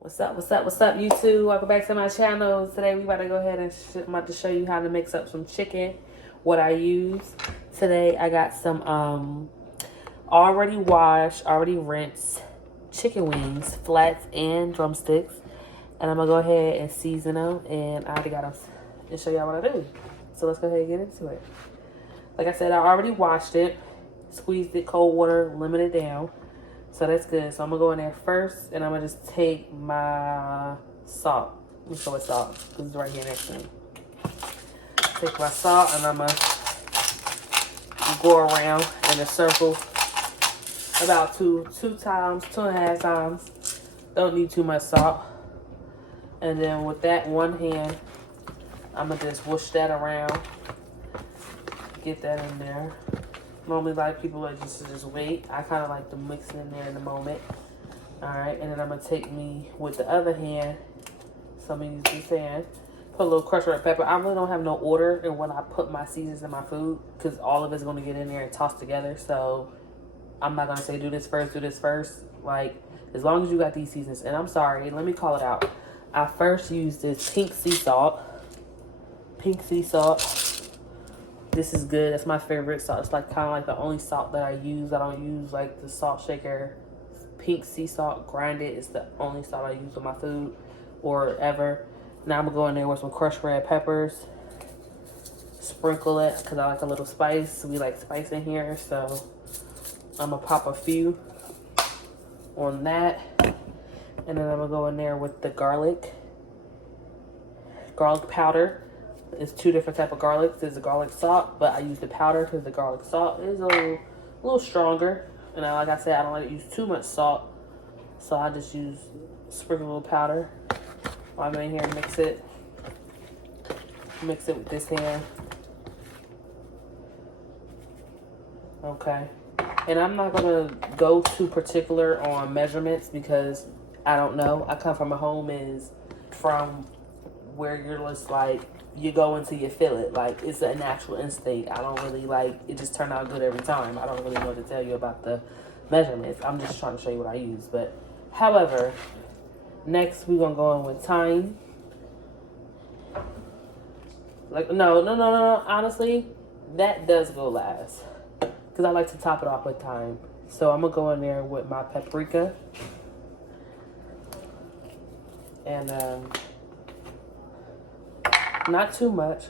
What's up, YouTube? Welcome back to my channel. Today we about to go ahead and I'm about to show you how to mix up some chicken, what I use. Today I got some already washed, already rinsed chicken wings, flats and drumsticks. And I'm gonna go ahead and season them, and I already got them and show y'all what I do. So let's go ahead and get into it. Like I said, I already washed it, squeezed it, cold water, lemon it down. So that's good. So I'm going to go in there first, and I'm going to just take my salt. Let me show what salt, because it's right here next to me. Take my salt, and I'm going to go around in a circle about two times, 2.5 times. Don't need too much salt. And then with that one hand, I'm going to just whoosh that around. Get that in there. Normally, a lot of people like just wait. I kind of like to mix it in there in the moment. All right, and then I'm gonna take me with the other hand. So I'm gonna use this hand. Put a little crushed red pepper. I really don't have no order in when I put my seasons in my food, because all of it's gonna get in there and tossed together. So I'm not gonna say do this first, do this first. Like, as long as you got these seasons. And I'm sorry, let me call it out. I first used this pink sea salt. Pink sea salt. This is good. That's my favorite salt. It's like kind of like the only salt that I use. I don't use like the salt shaker. Pink sea salt, grinded. It's the only salt I use on my food or ever. Now I'm gonna go in there with some crushed red peppers. Sprinkle it because I like a little spice. We like spice in here, so I'm gonna pop a few on that, and then I'm gonna go in there with the garlic powder. It's two different type of garlics. There's a garlic salt, but I use the powder because the garlic salt is a little stronger. And like I said, I don't like to use too much salt, so I just use sprinkle a little powder. While I'm in here, mix it with this hand. Okay, and I'm not gonna go too particular on measurements because I don't know. I come from a home is from where you're just like, you go until you feel it. Like, it's a natural instinct. I don't really like, it just turned out good every time. I don't really know what to tell you about the measurements. I'm just trying to show you what I use. But, however, next we're going to go in with thyme. Like, no. Honestly, that does go last, because I like to top it off with thyme. So I'm going to go in there with my paprika. And, not too much,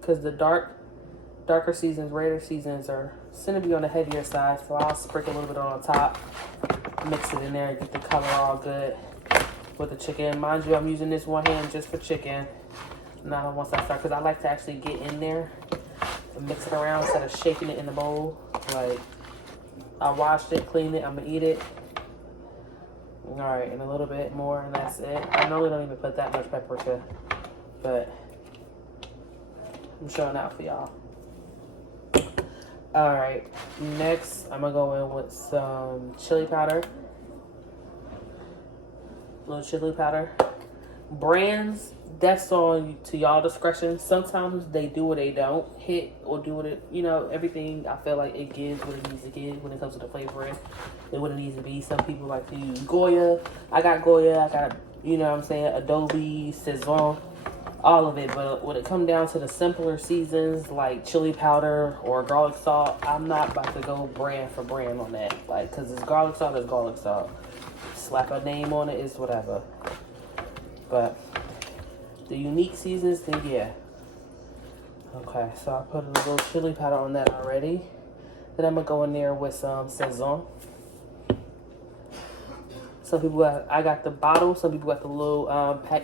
because the darker seasons, redder seasons tend to be on the heavier side. So I'll sprinkle a little bit on top, mix it in there, and get the color all good with the chicken. Mind you, I'm using this one hand just for chicken. Not once I start, because I like to actually get in there and mix it around instead of shaking it in the bowl. Like, I washed it, cleaned it, I'm gonna eat it. All right, and a little bit more, and that's it. I normally don't even put that much paprika, but I'm showing out for y'all. Alright, next I'm gonna go in with some chili powder. A little chili powder. Brands, that's on to y'all discretion. Sometimes they do or they don't hit, or do what it, everything. I feel like it gives what it needs to give when it comes to the flavoring and what it needs to be. Some people like to use Goya. I got Goya, I got, Adobe, Sazon, all of it. But when it comes down to the simpler seasons like chili powder or garlic salt, I'm not about to go brand for brand on that. Like, because it's garlic salt, it's garlic salt. Slap a name on it, it's whatever. But the unique seasons, then yeah. Okay, so I put a little chili powder on that already. Then I'm gonna go in there with some Sazon. Some people I got the bottle. Some people got the little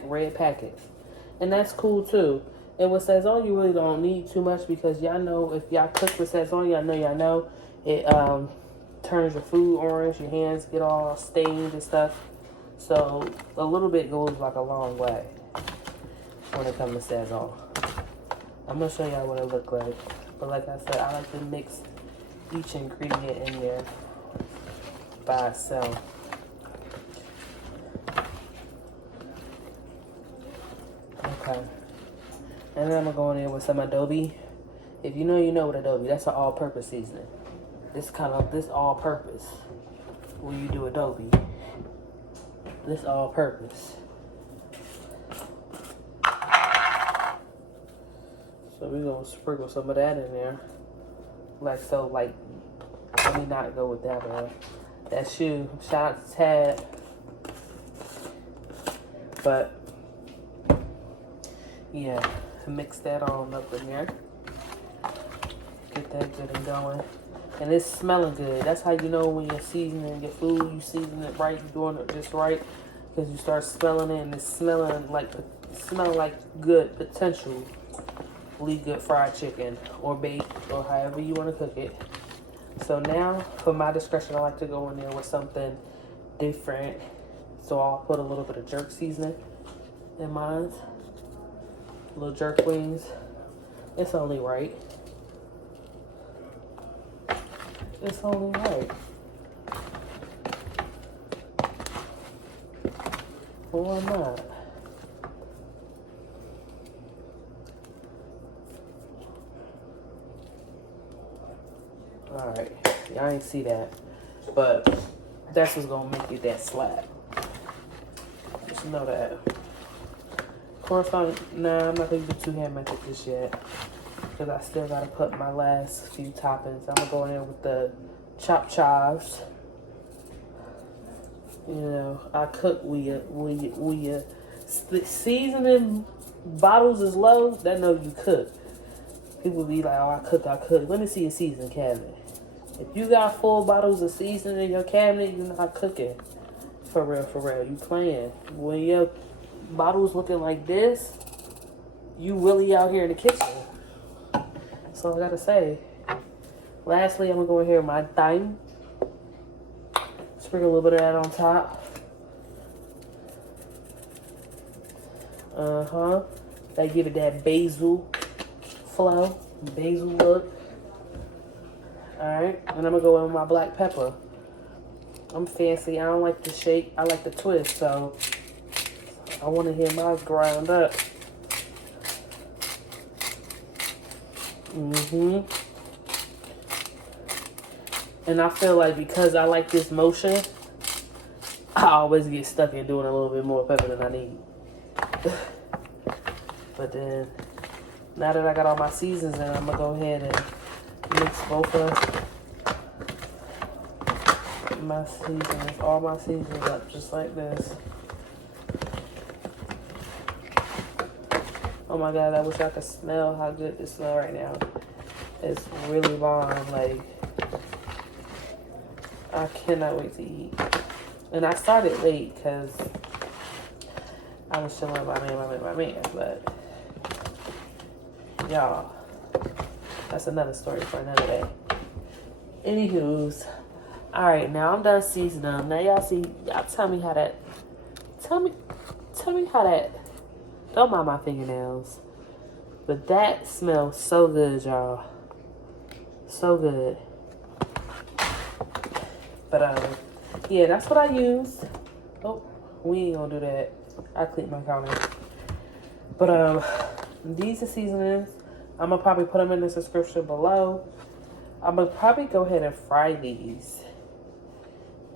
red packets. And that's cool too. And with Sazon, you really don't need too much, because y'all know, if y'all cook with Sazon, y'all know it turns your food orange. Your hands get all stained and stuff. So a little bit goes like a long way when it comes to Sazon. I'm gonna show y'all what it look like. But like I said, I like to mix each ingredient in there by itself. Okay. And then I'm gonna go in there with some Adobe. If you know, you know what Adobe. That's an all-purpose seasoning. This all-purpose when you do Adobe. This all purpose. So we're gonna sprinkle some of that in there. Like so, like, let me not go with that, man. That's you. Shout out to Tad. But yeah, mix that on up in there. Get that good and going. And it's smelling good. That's how you know when you're seasoning your food, you season it right, you're doing it just right. Because you start smelling it and it's smelling like good potential. Good fried chicken or baked or however you want to cook it. So now, for my discretion, I like to go in there with something different. So I'll put a little bit of jerk seasoning in mine. Little jerk wings. It's only right. It's only right. Why not? Alright, y'all ain't see that, but that's what's gonna make it that slap. Just know that. Cornflour, nah, I'm not gonna do two hand method this yet, because I still gotta put my last few toppings. I'm gonna go in there with the chopped chives. You know, I cook with your seasoning bottles is low, that know you cook. People be like, oh, I cook. Let me see your seasoning cabinet. If you got full bottles of seasoning in your cabinet, you're not cooking. For real, you playing. When your bottle's looking like this, you really out here in the kitchen. So I gotta say. Lastly, I'm gonna go in here with my thyme. Sprinkle a little bit of that on top. That give it that basil flow, basil look. Alright, and I'm gonna go in with my black pepper. I'm fancy. I don't like the shake. I like the twist, so I want to hear mine ground up. And I feel like because I like this motion, I always get stuck in doing a little bit more pepper than I need. But then, now that I got all my seasons in, I'm going to go ahead and mix both of my seasons, all my seasons up just like this. Oh my God, I wish I could smell how good this smells right now. It's really bomb. Like, I cannot wait to eat. And I started late because I was chilling with my man. But, y'all, that's another story for another day. Anywho's, all right, now I'm done seasoning them. Now y'all tell me how that, don't mind my fingernails. But that smells so good, y'all. So good. But, yeah, that's what I use. Oh, we ain't gonna do that. I clean my counter. But, these are seasonings. I'm gonna probably put them in the description below. I'm gonna probably go ahead and fry these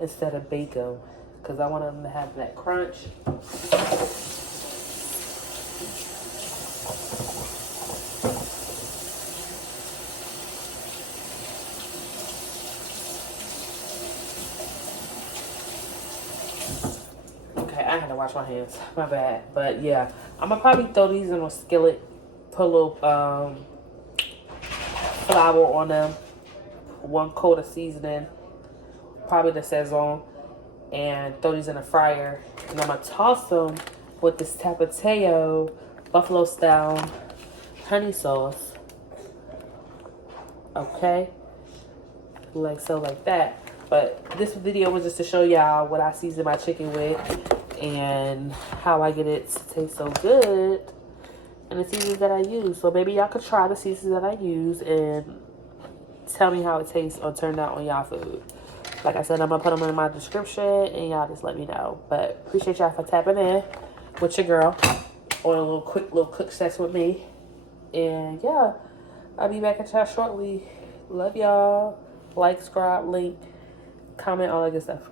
instead of bake them, because I want them to have that crunch. Okay, I had to wash my hands. My bad. But yeah, I'm gonna probably throw these in a skillet, put a little flour on them, 1 coat of seasoning, probably the Sazon, and throw these in a fryer. And I'm gonna toss them with this tapatio buffalo style honey sauce. Okay, like so, like that. But this video was just to show y'all what I season my chicken with and how I get it to taste so good, and the seasons that I use. So maybe y'all could try the seasons that I use and tell me how it tastes or turned out on y'all food. Like I said, I'm gonna put them in my description and y'all just let me know. But appreciate y'all for tapping in with your girl on a little quick little cook session with me. And yeah, I'll be back at y'all shortly. Love y'all. Like, subscribe, link, comment, all that good stuff.